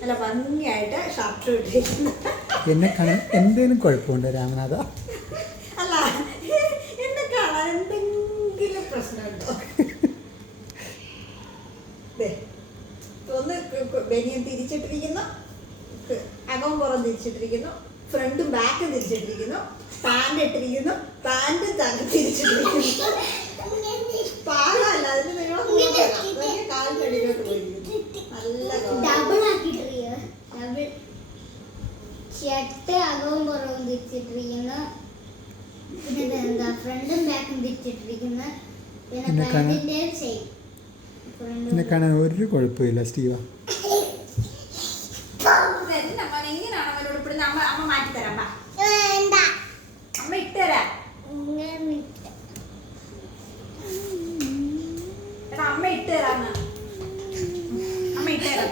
നല്ല ഭംഗിയായിട്ട് ഷർട്ട് ഇട്ടിരിക്കുന്നു. എന്നെ കാണാൻ എന്തെങ്കിലും കുഴപ്പമുണ്ടോ രാമനാഥ? അല്ല, എന്നെ കാണാൻ എന്തെങ്കിലും പ്രശ്നമുണ്ടോ? ഒന്ന് ബനിയൻ തിരിച്ചിട്ടിരിക്കുന്നു, അകവും പുറം തിരിച്ചിട്ടിരിക്കുന്നു, ഫ്രണ്ടും ബാക്കും തിരിച്ചിട്ടിരിക്കുന്നു, പാൻറ് ഇട്ടിരിക്കുന്നു, പാൻറ് തിരിച്ചിട്ടിരിക്കുന്നു. പാകമല്ല, അതിന് നിങ്ങൾ കാലിൻ്റെ അടിയിലോട്ട് പോയിരിക്കുന്നു. നല്ല ഷർട്ട് അകവും പുറവും തിരിച്ചിട്ടിരിക്കുന്നു, പിന്നെ എന്താ ഫ്രണ്ടും ബാക്കും തിരിച്ചിട്ടിരിക്കുന്നു, പിന്നെ പാൻറിന്റെ ഷേപ്പ്. എന്നെ കാണാൻ ഒരു കുഴപ്പമില്ല സ്റ്റീവ. എങ്ങനെയാണ് അവനോട് ഇപ്പിടുന്ന? അമ്മ മാറ്റിത്തരാം, അമ്മ ഇട്ടുതരാം. എടാ, അമ്മ ഇട്ടുതരാന്ന്, അമ്മ ഇട്ടുതരാം.